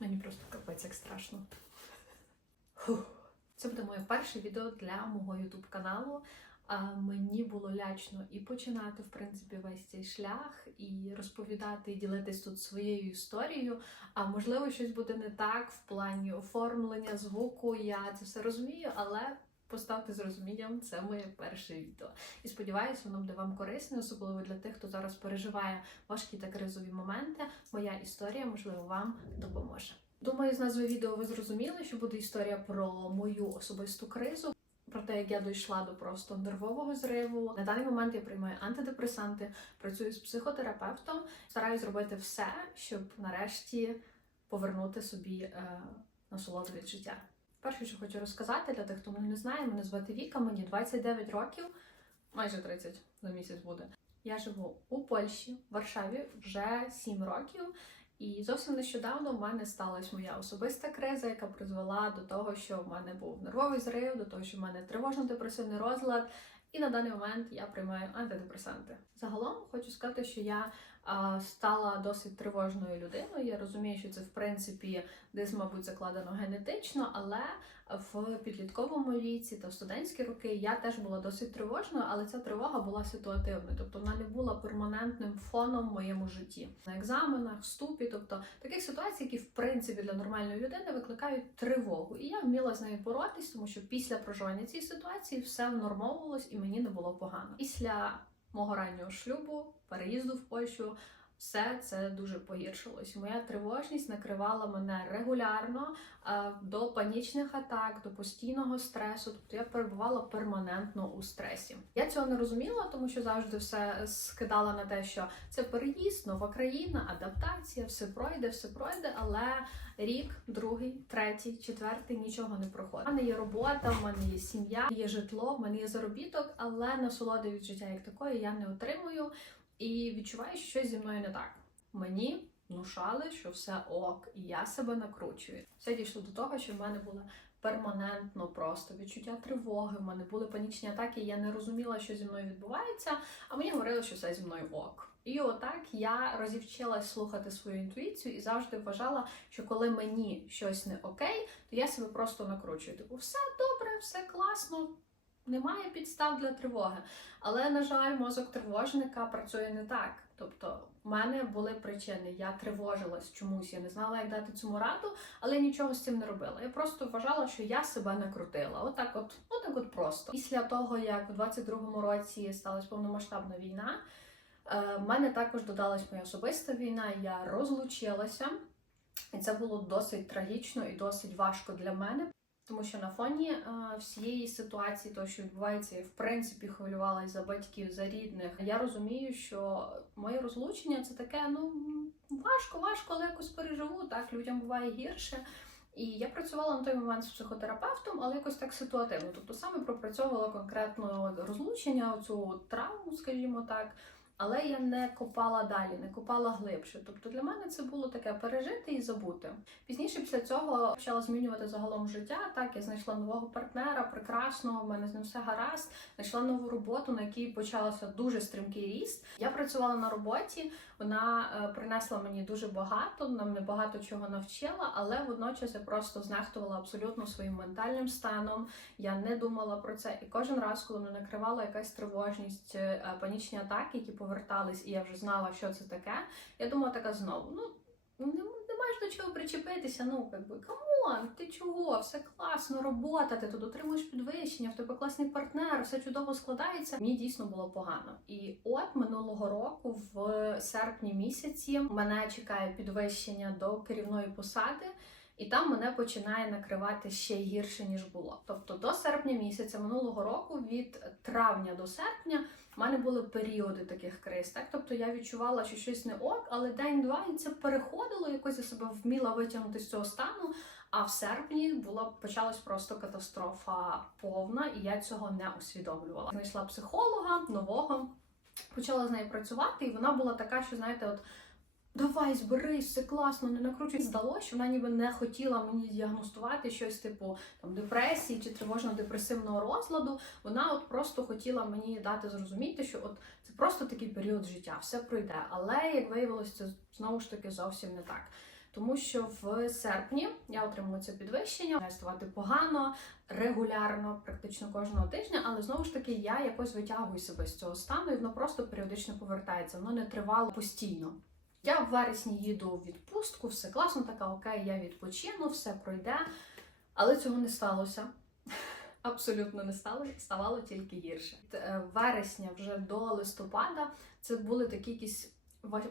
Мені просто капець як страшно. Це буде моє перше відео для мого ютуб каналу. Мені було лячно і починати, в принципі, весь цей шлях, і розповідати, і ділитись тут своєю історією. А можливо, щось буде не так в плані оформлення звуку. Я це все розумію, але поставте з розумінням, це моє перше відео. І сподіваюся, воно буде вам корисне, особливо для тих, хто зараз переживає важкі та кризові моменти. Моя історія, можливо, вам допоможе. Думаю, з назви відео ви зрозуміли, що буде історія про мою особисту кризу. Про те, як я дійшла до просто нервового зриву. На даний момент я приймаю антидепресанти, працюю з психотерапевтом, стараюсь зробити все, щоб нарешті повернути собі е, насолоду від життя. Перше, що хочу розказати для тих, хто мене не знає, мене звати Віка, мені 29 років, майже 30 за місяць буде. Я живу у Польщі, в Варшаві вже 7 років. І зовсім нещодавно в мене сталася моя особиста криза, яка призвела до того, що в мене був нервовий зрив, до того, що в мене тривожно-депресивний розлад. І на даний момент я приймаю антидепресанти. Загалом хочу сказати, що я стала досить тривожною людиною. Я розумію, що це в принципі десь, мабуть, закладено генетично, але в підлітковому віці та в студентські роки я теж була досить тривожною, але ця тривога була ситуативною, тобто вона не була перманентним фоном в моєму житті на екзаменах, вступі, тобто таких ситуацій, які в принципі для нормальної людини викликають тривогу. І я вміла з нею боротись, тому що після проживання цієї ситуації все внормовувалось і мені не було погано. Після мого раннього шлюбу, переїзду в Польщу. Все це дуже погіршилось. Моя тривожність накривала мене регулярно е, до панічних атак, до постійного стресу. Тобто я перебувала перманентно у стресі. Я цього не розуміла, тому що завжди все скидала на те, що це переїзд, нова країна, адаптація, все пройде, все пройде. Але рік, другий, третій, четвертий нічого не проходить. У мене є робота, в мене є сім'я, є житло, в мене є заробіток, але насолоди від життя як такої я не отримую і відчуваю, що щось зі мною не так. Мені внушали, що все ок, і я себе накручую. Все дійшло до того, що в мене було перманентно просто відчуття тривоги. В мене були панічні атаки. Я не розуміла, що зі мною відбувається. А мені говорили, що все зі мною ок. І отак я розівчилась слухати свою інтуїцію і завжди вважала, що коли мені щось не окей, то я себе просто накручую. Типу, все добре, все класно. Немає підстав для тривоги. Але, на жаль, мозок тривожника працює не так. Тобто, в мене були причини. Я тривожилась чомусь, я не знала, як дати цьому раду, але нічого з цим не робила. Я просто вважала, що я себе накрутила. Отак, от, отак, от просто. Після того, як у 22-му році сталася повномасштабна війна, е, в мене також додалась моя особиста війна. Я розлучилася, і це було досить трагічно і досить важко для мене. Тому що на фоні е, всієї ситуації, того, що відбувається, я в принципі хвилювалася за батьків, за рідних. Я розумію, що моє розлучення це таке, ну важко, важко, але якось переживу. Так людям буває гірше. І я працювала на той момент з психотерапевтом, але якось так ситуативно. Тобто саме пропрацьовувала конкретно розлучення, оцю травму, скажімо так. Але я не копала далі, не копала глибше. Тобто для мене це було таке пережити і забути. Пізніше після цього почала змінювати загалом життя. Так, я знайшла нового партнера, прекрасного, в мене з ним все гаразд. Знайшла нову роботу, на якій почався дуже стрімкий ріст. Я працювала на роботі, вона е, принесла мені дуже багато, вона мене багато чого навчила, але водночас я просто знехтувала абсолютно своїм ментальним станом. Я не думала про це. І кожен раз, коли мене накривала якась тривожність, е, панічні атаки, які повертались, і я вже знала, що це таке. Я думала, така знову: ну не, маєш до чого причепитися. Ну якби камон, ти чого? Все класно, робота, ти тут отримуєш підвищення, в тебе класний партнер, все чудово складається. Мені дійсно було погано. І от минулого року, в серпні місяці, мене чекає підвищення до керівної посади. І там мене починає накривати ще гірше ніж було. Тобто до серпня місяця минулого року, від травня до серпня, в мене були періоди таких криз. Так, тобто я відчувала, що щось не ок, але день-два і це переходило. Якось я себе вміла витягнути з цього стану. А в серпні була почалась просто катастрофа повна, і я цього не усвідомлювала. Знайшла психолога нового, почала з нею працювати, і вона була така, що знаєте, от. Давай, зберись, все класно, не накручуй. Здалося, що вона ніби не хотіла мені діагностувати щось типу там депресії чи тривожно-депресивного розладу. Вона от просто хотіла мені дати зрозуміти, що от це просто такий період життя, все пройде. Але як виявилось, це знову ж таки зовсім не так. Тому що в серпні я отримала це підвищення, ставати погано, регулярно, практично кожного тижня, але знову ж таки я якось витягую себе з цього стану, і воно просто періодично повертається. Воно не тривало постійно. Я в вересні їду в відпустку, все класно, така окей, я відпочину, все пройде. Але цього не сталося. Абсолютно не стало, ставало тільки гірше. Е, Вересня вже до листопада це були такі якісь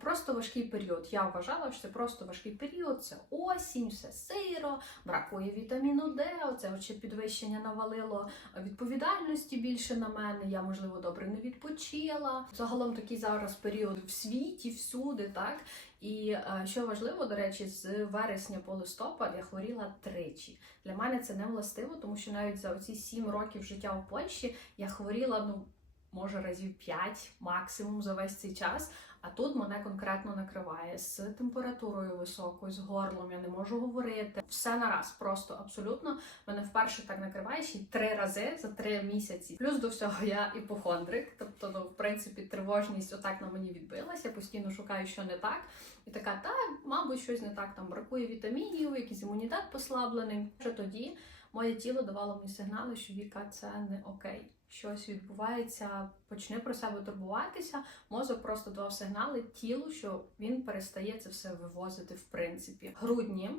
просто важкий період. Я вважала, що це просто важкий період. Це осінь, все сиро, бракує вітаміну Д. Оце ще підвищення навалило відповідальності більше на мене. Я можливо добре не відпочила. Загалом такий зараз період в світі, всюди, так. І е, що важливо, до речі, з вересня по листопад я хворіла тричі. Для мене це не властиво, тому що навіть за оці сім років життя в Польщі я хворіла, ну може разів п'ять максимум за весь цей час. А тут мене конкретно накриває з температурою високою, з горлом, я не можу говорити. Все нараз, просто абсолютно. Мене вперше так накриває ще три рази за три місяці. Плюс до всього я іпохондрик, тобто, ну, в принципі, тривожність отак на мені відбилася. Я постійно шукаю, що не так. І така, та, мабуть, щось не так там бракує вітамінів, якийсь імунітет послаблений. Вже тоді моє тіло давало мені сигнали, що Віка це не окей. Щось відбувається, почни про себе турбуватися. Мозок просто дав сигнали тілу, що він перестає це все вивозити в принципі. Грудні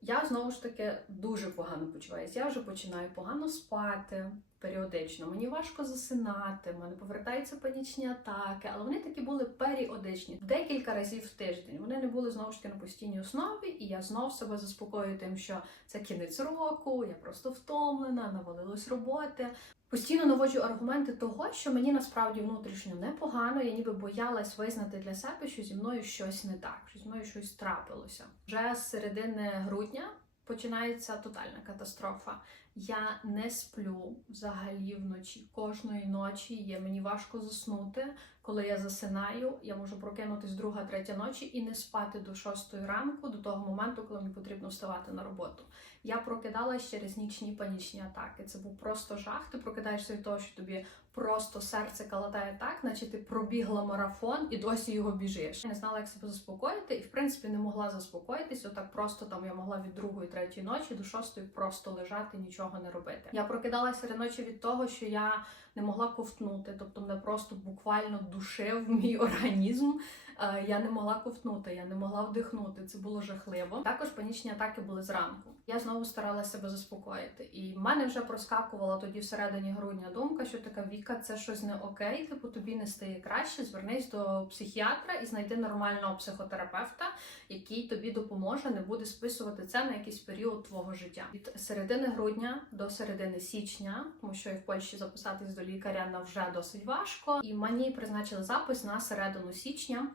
я знову ж таки дуже погано почуваюся. Я вже починаю погано спати періодично. Мені важко засинати, мене повертаються панічні атаки, але вони такі були періодичні, декілька разів в тиждень. Вони не були знову ж таки на постійній основі, і я знов себе заспокоюю тим, що це кінець року, я просто втомлена, навалилось роботи. Постійно наводжу аргументи того, що мені насправді внутрішньо непогано, я ніби боялась визнати для себе, що зі мною щось не так, що зі мною щось трапилося. Вже з середини грудня починається тотальна катастрофа. Я не сплю взагалі вночі. Кожної ночі є мені важко заснути. Коли я засинаю, я можу прокинутись друга, третя ночі і не спати до шостої ранку, до того моменту, коли мені потрібно вставати на роботу. Я прокидалась через нічні панічні атаки. Це був просто жах. Ти прокидаєшся від того, що тобі просто серце калатає так, наче ти пробігла марафон і досі його біжиш. Я не знала, як себе заспокоїти, і в принципі не могла заспокоїтись. Отак просто там я могла від другої, третьої ночі до шостої просто лежати, нічого не робити. Я прокидалася серед ночі від того, що я не могла ковтнути, тобто мене просто буквально душив мій організм. Е, Я не могла ковтнути, я не могла вдихнути. Це було жахливо. Також панічні атаки були зранку. Я знову старалася себе заспокоїти. І в мене вже проскакувала тоді всередині грудня думка, що така Віка, це щось не окей, типу тобі не стає краще. Звернись до психіатра і знайди нормального психотерапевта, який тобі допоможе, не буде списувати це на якийсь період твого життя. Від середини грудня до середини січня, тому що і в Польщі записатись до лікаря на вже досить важко. І мені призначили запис на середину січня,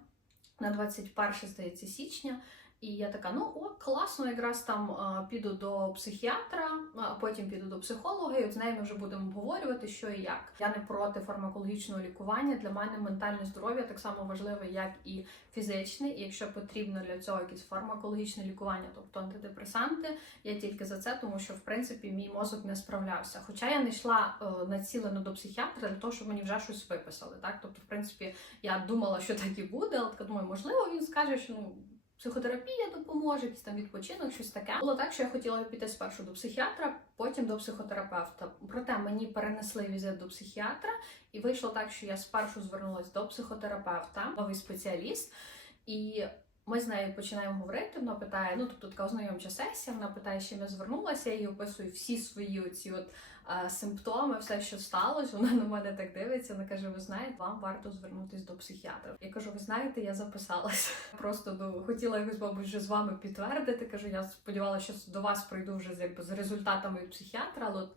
на 21 здається січня. І я така, ну о, класно, якраз там піду до психіатра, а потім піду до психолога, і от з нею ми вже будемо обговорювати, що і як. Я не проти фармакологічного лікування. Для мене ментальне здоров'я так само важливе, як і фізичне. І якщо потрібно для цього якесь фармакологічне лікування, тобто антидепресанти, я тільки за це, тому що в принципі мій мозок не справлявся. Хоча я не йшла е, націлено до психіатра для того, щоб мені вже щось виписали. Так, тобто, в принципі, я думала, що так і буде, але така думаю, можливо, він скаже, що ну. Психотерапія допоможе, якийсь там відпочинок, щось таке. Було так, що я хотіла піти спершу до психіатра, потім до психотерапевта. Проте мені перенесли візит до психіатра, і вийшло так, що я спершу звернулася до психотерапевта, новий спеціаліст, і ми з нею починаємо говорити. Вона питає: ну тобто така ознайомча сесія. Вона питає, з чим я звернулася. Я їй описую всі свої оці от а, симптоми, все, що сталося. Вона на мене так дивиться. Вона каже: Ви знаєте, вам варто звернутися до психіатра. Я кажу: ви знаєте, я записалася. Просто ну, хотіла якось, мабуть, вже з вами підтвердити. Кажу, я сподівалася, що до вас прийду вже з якби з результатами психіатра, але.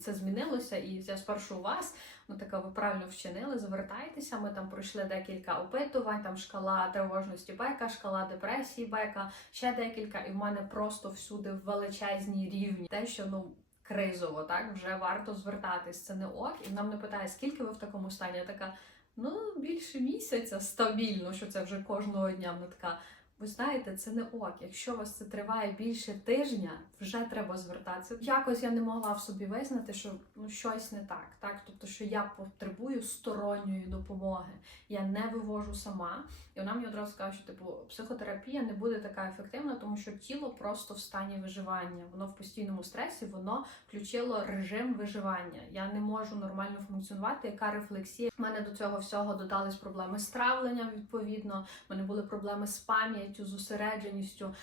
Це змінилося, і я спершу у вас. Ну така ви правильно вчинили. Звертайтеся. Ми там пройшли декілька опитувань. Там шкала тривожності бека, шкала депресії бека, ще декілька. І в мене просто всюди величезні рівні. Те, що ну кризово, так вже варто звертатись. Це не ок. І нам не питає, скільки ви в такому стані. Я така, ну більше місяця стабільно, що це вже кожного дня. Вона така. Ви знаєте, це не ок. Якщо у вас це триває більше тижня, вже треба звертатися. Якось я не могла в собі визнати, що ну щось не так, так тобто, що я потребую сторонньої допомоги, я не вивожу сама. І вона мені одразу сказала, що типу психотерапія не буде така ефективна, тому що тіло просто в стані виживання. Воно в постійному стресі, воно включило режим виживання. Я не можу нормально функціонувати. Яка рефлексія? У мене до цього всього додались проблеми з травленням. Відповідно, у мене були проблеми з пам'яттю, зосередженістю.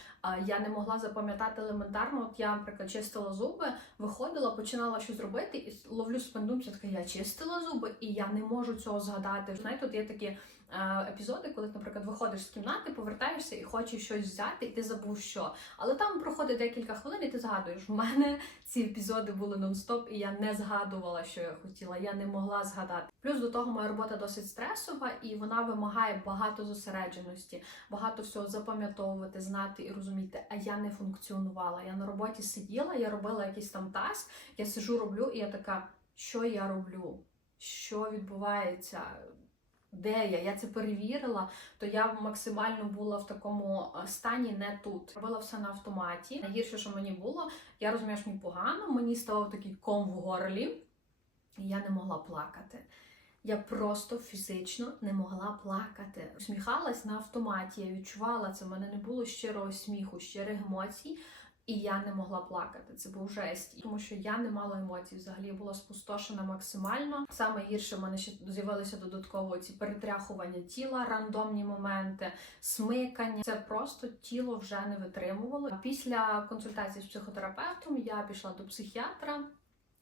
Я не могла запам'ятати елементарно. От я, наприклад, чистила зуби, виходила, починала щось робити і ловлю спиндумця, така я чистила зуби, і я не можу цього згадати. Знаєте, тут є такі епізоди, коли, наприклад, виходиш з кімнати, повертаєшся і хочеш щось взяти, і ти забув що. Але там проходить декілька хвилин, і ти згадуєш. У мене ці епізоди були нон-стоп, і я не згадувала, що я хотіла. Я не могла згадати. Плюс до того моя робота досить стресова, і вона вимагає багато зосередженості, багато всього запам'ятовувати, знати і розуміти. А я не функціонувала. Я на роботі сиділа, я робила якийсь там таск, я сижу, роблю, і я така, що я роблю? Що відбувається? Де я? Я це перевірила, то я максимально була в такому е, стані не тут. Робила все на автоматі. Найгірше, що мені було, я розумію, що мені погано, мені ставав такий ком в горлі, і я не могла плакати. Я просто фізично не могла плакати. Усміхалась на автоматі. Я відчувала це. в мене не було щирого сміху, щирих емоцій. І я не могла плакати. Це був жесть, тому що я не мала емоцій. Взагалі я була спустошена максимально. Саме гірше в мене ще з'явилися додатково ці перетряхування тіла, рандомні моменти, смикання. Це просто тіло вже не витримувало. Після консультації з психотерапевтом я пішла до психіатра.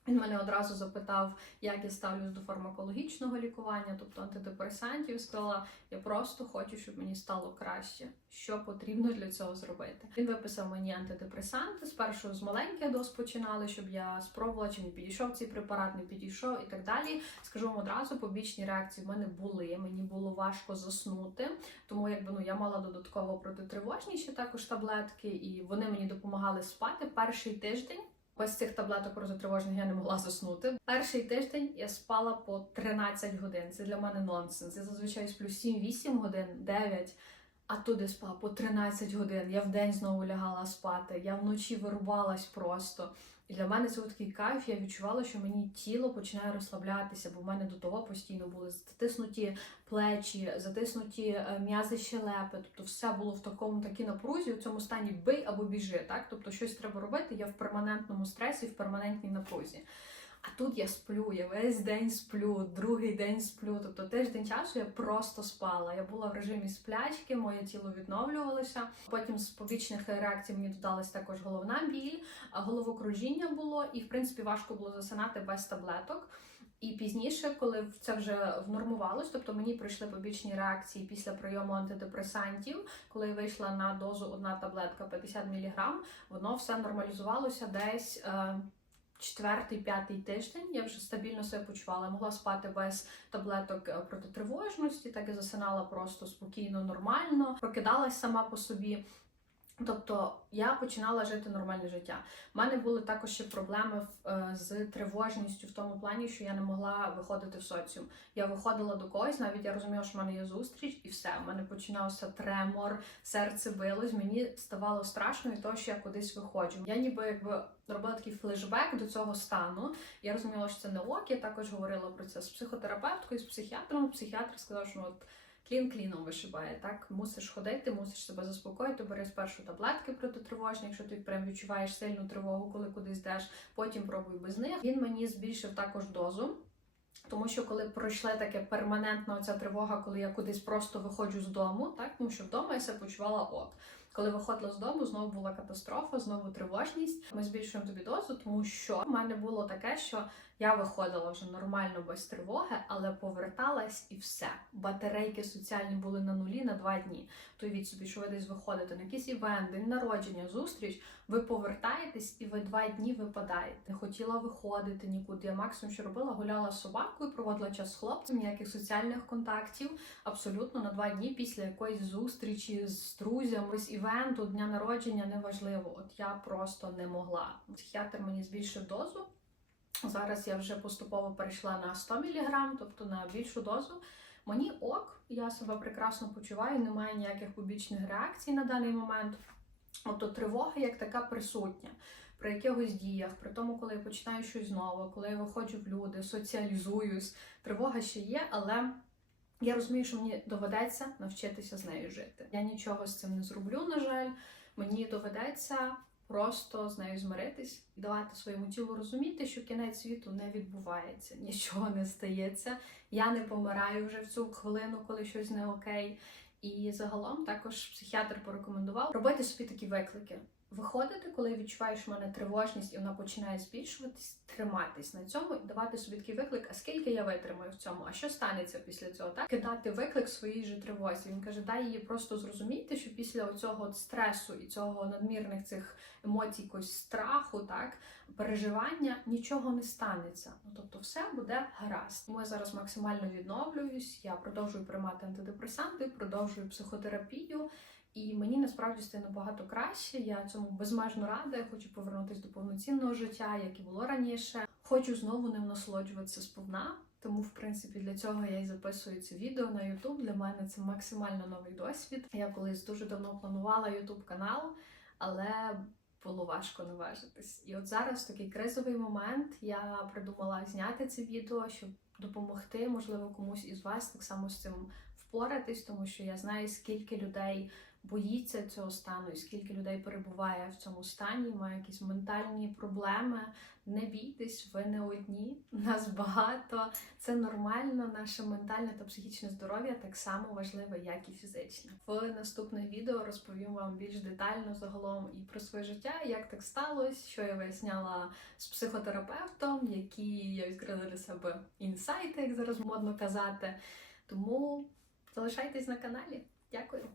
Він мене одразу запитав, як я ставлюсь до фармакологічного лікування, тобто антидепресантів. Сказала, я просто хочу, щоб мені стало краще. Що потрібно для цього зробити? Він виписав мені антидепресанти. Спершу з маленьких доз починали, щоб я спробувала, чи мені підійшов цей препарат, не підійшов і так далі. Скажу вам одразу, побічні реакції в мене були. Мені було важко заснути, тому якби ну я мала додатково протитривожні ще також таблетки, і вони мені допомагали спати перший тиждень. Без цих таблеток розотривожних я не могла заснути. Перший тиждень я спала по 13 годин. Це для мене нонсенс. Я зазвичай сплю 7-8 годин, 9, а туди спала по 13 годин. Я вдень знову лягала спати. Я вночі вирубалась просто. І для мене це був такий кайф. Я відчувала, що мені тіло починає розслаблятися, бо в мене до того постійно були затиснуті плечі, затиснуті е, м'язи щелепи. Тобто все було в такому такій напрузі, у цьому стані бий або біжи. Так, тобто щось треба робити. Я в перманентному стресі, в перманентній напрузі. А тут я сплю, я весь день сплю, другий день сплю. Тобто тиждень часу я просто спала. Я була в режимі сплячки, моє тіло відновлювалося. Потім з побічних реакцій мені додалась також головна біль, головокружіння було, і в принципі важко було засинати без таблеток. І пізніше, коли це вже внормувалось, тобто мені прийшли побічні реакції після прийому антидепресантів, коли я вийшла на дозу одна таблетка 50 мг, воно все нормалізувалося десь. Е, Четвертий, п'ятий тиждень я вже стабільно себе почувала. Я могла спати без таблеток е, протитривожності, так і засинала просто спокійно, нормально, прокидалась сама по собі. Тобто я починала жити нормальне життя. У мене були також ще проблеми е, з тривожністю в тому плані, що я не могла виходити в соціум. Я виходила до когось, навіть я розуміла, що в мене є зустріч, і все. У мене починався тремор, серце билось. Мені ставало страшно від того, що я кудись виходжу. Я ніби якби робила такий флешбек до цього стану. Я розуміла, що це не ок. Я також говорила про це з психотерапевткою, з психіатром. Психіатр сказав, що от. Клін кліном вишибає, так мусиш ходити, мусиш себе заспокоїти. Бери спершу таблетки протитривожні, якщо ти прям відчуваєш сильну тривогу, коли кудись йдеш, потім пробуй без них. Він мені збільшив також дозу. Тому що коли пройшла таке перманентна оця тривога, коли я кудись просто виходжу з дому, так тому що вдома я себе почувала ок. Коли виходила з дому, знову була катастрофа, знову тривожність. Ми збільшуємо тобі дозу, тому що в мене було таке, що я виходила вже нормально без тривоги, але поверталась і все. Батарейки соціальні були на нулі на два дні. Від собі, що ви десь виходите на якийсь івент, день народження, зустріч. Ви повертаєтесь і ви два дні випадаєте. Не хотіла виходити нікуди. Я максимум що робила, гуляла з собакою, проводила час з хлопцем, ніяких соціальних контактів. Абсолютно на два дні після якоїсь зустрічі з друзями, з івенту, дня народження неважливо. От я просто не могла. Психіатр мені збільшив дозу. Зараз я вже поступово перейшла на 100 мг, тобто на більшу дозу. Мені ок, я себе прекрасно почуваю, немає ніяких побічних реакцій на даний момент. Тобто тривога як така присутня при якихось діях, при тому, коли я починаю щось знову, коли я виходжу в люди, соціалізуюсь, тривога ще є, але я розумію, що мені доведеться навчитися з нею жити. Я нічого з цим не зроблю, на жаль. Мені доведеться просто з нею змиритись і давати своєму тілу розуміти, що кінець світу не відбувається, нічого не стається. Я не помираю вже в цю хвилину, коли щось не окей. І загалом також психіатр порекомендував робити собі такі виклики. Виходити, коли відчуваєш в мене тривожність і вона починає збільшуватись, триматись на цьому і давати собі такий виклик, а скільки я витримаю в цьому, а що станеться після цього? Так кидати виклик своїй же тривозі. Він каже, дай її просто зрозуміти, що після цього стресу і цього надмірних цих емоцій, якогось страху, так переживання нічого не станеться. Ну тобто, все буде гаразд. Тому я зараз максимально відновлююсь. Я продовжую приймати антидепресанти, продовжую психотерапію. І мені насправді стає набагато краще. Я цьому безмежно рада. Я хочу повернутися до повноцінного життя, як і було раніше. Хочу знову ним насолоджуватися сповна. Тому, в принципі, для цього я і записую це відео на YouTube. Для мене це максимально новий досвід. Я колись дуже давно планувала YouTube канал, але було важко наважитись. І от зараз такий кризовий момент я придумала зняти це відео, щоб допомогти, можливо, комусь із вас так само з цим впоратись, тому що я знаю, скільки людей боїться цього стану, і скільки людей перебуває в цьому стані, має якісь ментальні проблеми. Не бійтесь, ви не одні, нас багато. Це нормально. Наше ментальне та психічне здоров'я так само важливе, як і фізичне. В наступних відео розповім вам більш детально загалом і про своє життя, як так сталося, що я виясняла з психотерапевтом, які я відкрила для себе інсайти, як зараз модно казати. Тому залишайтесь на каналі. Дякую.